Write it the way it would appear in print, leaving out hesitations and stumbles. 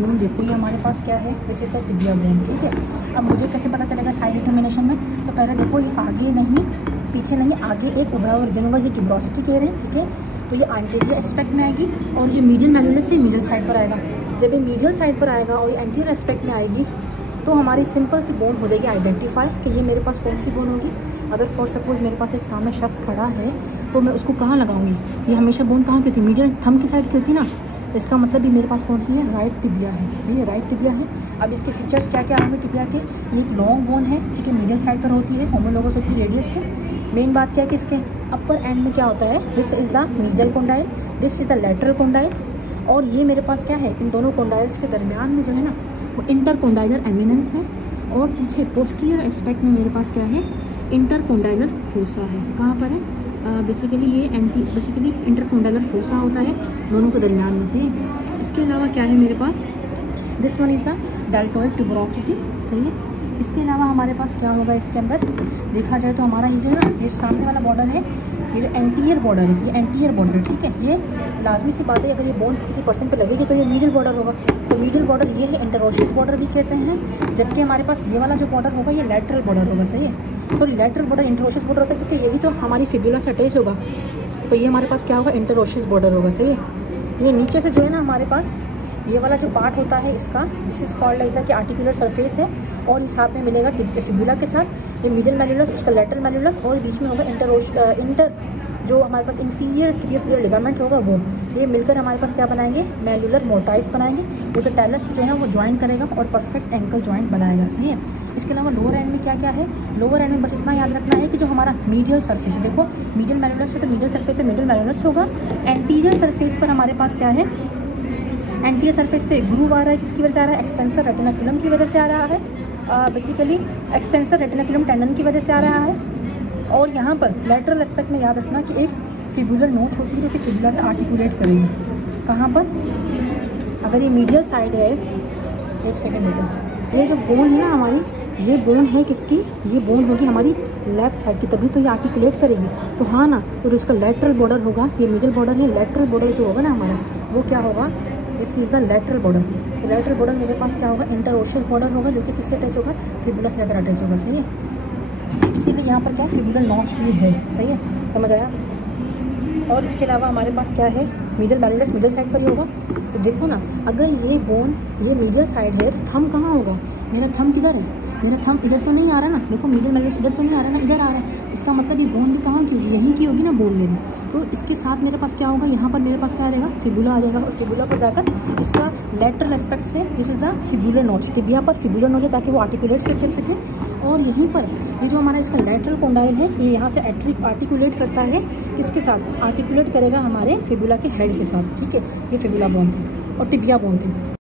Bone देखो, ये हमारे पास क्या है, this is the tibia bone, ठीक है। अब मुझे कैसे पता चलेगा साइड डिटर्मिनेशन में, तो पहले देखो ये आगे नहीं पीछे नहीं, आगे एक उभरा हुआ जनरल ये ट्यूबरोसिटी कह रहे हैं, ठीक है। तो ये एंटीरियर एस्पेक्ट में आएगी और जो मीडियल मैल्यूलस है मीडियल साइड पर आएगा। जब ये मीडियल साइड पर आएगा और ये एंटीरियर एस्पेक्ट में आएगी तो हमारी सिंपल सी बोन हो जाएगी आइडेंटिफाई कि ये मेरे पास कौन सी बोन होगी। अगर फॉर सपोज मेरे पास एक सामने शख्स खड़ा है तो मैं उसको कहाँ लगाऊंगी, ये हमेशा बोन कहाँ की होती है, मीडियल थंब की साइड की होती है ना। तो इसका मतलब भी मेरे पास कौन सी है, राइट टिबिया है, सही है, राइट टिबिया है। अब इसके फीचर्स क्या क्या होंगे टिबिया के, ये एक लॉन्ग बोन है, ठीक है, मीडियल साइड पर होती है, होमोलोगस होती है रेडियस के। मेन बात क्या है कि इसके अपर एंड में क्या होता है, this is the medial condyle, this is the lateral condyle, और ये मेरे पास क्या है, इन दोनों कोंडाइल्स के दरमियान में जो है ना वो इंटरकोंडाइलर एमिनेंस है, और पीछे पोस्टीरियर एस्पेक्ट में मेरे पास क्या है, इंटरकोंडाइलर फोसा है। कहाँ पर है, बेसिकली ये बेसिकली इंटरकोंडाइलर फोसा होता है दोनों के दरमियान में से। इसके अलावा क्या है मेरे पास, this one is the deltoid tuberosity, सही है। इसके अलावा हमारे पास क्या होगा, इसके अंदर देखा जाए तो हमारा ये जो है ना, ये सामने वाला बॉर्डर है, ये जो एंटीरियर बॉर्डर है, ये एंटीरियर बॉर्डर है, ठीक है। ये लाजमी सी बात है, अगर ये बोन किसी पर्सन पे लगेगी तो ये मीडियल बॉर्डर होगा। तो मीडियल बॉर्डर ये है, इंटरोशियस बॉर्डर भी कहते हैं, जबकि हमारे पास ये वाला जो बॉर्डर होगा ये लैटरल बॉर्डर होगा, सही है। सॉरी लैटरल बॉर्डर इंटरोशियस बॉर्डर होता है क्योंकि ये भी तो हमारी फिब्युला से अटैच होगा, तो ये हमारे पास क्या होगा, इंटरोशियस बॉर्डर होगा, सही है। ये नीचे से जो है ना हमारे पास ये वाला जो पार्ट होता है इसका, this is called like the कि आर्टिकुलर सरफेस है, और इस हाथ में मिलेगा फिब्युला के साथ ये मीडियल मैल्यूलस, उसका लैटरल मैल्यूलस, और बीच में होगा इंटर जो हमारे पास इंफीरियर टिबियोफिलियर लिगामेंट होगा वो, ये मिलकर हमारे पास क्या बनाएंगे, मैल्यूलर मोर्टाइस बनाएंगे, जो कि टैलस से जो है वो ज्वाइन करेगा और परफेक्ट एंकल ज्वाइंट बनाएगा, सही है। इसके अलावा लोअर एंड में क्या क्या है, लोअर एंड में बस इतना याद रखना है कि जो हमारा मीडियल सरफेस है, देखो मीडियल मैल्यूलस है तो मीडियल सरफेस से मीडियल मैल्यूलस होगा। एंटीरियर सरफेस पर हमारे पास क्या है, एंटीरियर सरफेस पे ग्रूव आ रहा है, किसकी वजह से आ रहा है, एक्सटेंसर रेटिनाकुलम की वजह से आ रहा है, बेसिकली एक्सटेंसर रेटिनाकुलम टेंडन की वजह से आ रहा है। और यहाँ पर लैटरल एस्पेक्ट में याद रखना कि एक फिब्युलर नोच होती है जो कि फिब्युला से आर्टिकुलेट करेगी। कहाँ पर, अगर ये मीडियल साइड है, एक सेकेंड देखो, ये जो बोन है ना हमारी, ये बोन है किसकी, ये बोन होगी हमारी लेफ्ट साइड की, तभी तो ये आर्टिकुलेट करेगी। तो हाँ ना, तो उसका लैटरल बॉर्डर होगा, ये मिडिल बॉर्डर है, लैटरल बॉर्डर जो होगा ना हमारा वो क्या होगा, this is the lateral border. तो लैटरल बॉर्डर मेरे पास क्या होगा, इंटरोशियस बॉर्डर होगा, जो कि किससे अटैच होगा, फिब्युला से अगर अटैच होगा, सही है। इसीलिए यहाँ पर क्या है, फिब्युलर नॉच भी है, सही है, समझ आया। और इसके अलावा हमारे पास क्या है, मीडियल मैल्यूलस मीडियल साइड पर ही होगा। तो देखो ना, अगर ये बोन ये मीडियल साइड है तो थंब कहाँ होगा, मेरा थंब किधर है, मेरा थंब इधर तो नहीं आ रहा ना, देखो मीडियल मैल्यूलस इधर तो नहीं आ रहा ना, इधर आ रहा है। इसका मतलब ये बोन भी कहाँ की होगी, यहीं की होगी ना बोन लेनी। तो इसके साथ मेरे पास क्या होगा, यहाँ पर मेरे पास क्या रहेगा, फिब्युला आ जाएगा, और फिब्युला पर जाकर इसका लैटरल एस्पेक्ट से दिस इज द फिब्युलर नोच, टिबिया पर फिब्युलर नोच है ताकि वो आर्टिकुलेट से कर सके। और यहीं पर ये जो हमारा इसका लैटरल कोंडाइल है, ये यहाँ से आर्टिकुलेट करता है, किसके साथ आर्टिकुलेट करेगा, हमारे फिब्युला के हेड के साथ, ठीक है। ये फिब्युला बोन थी और टिबिया बोन थी।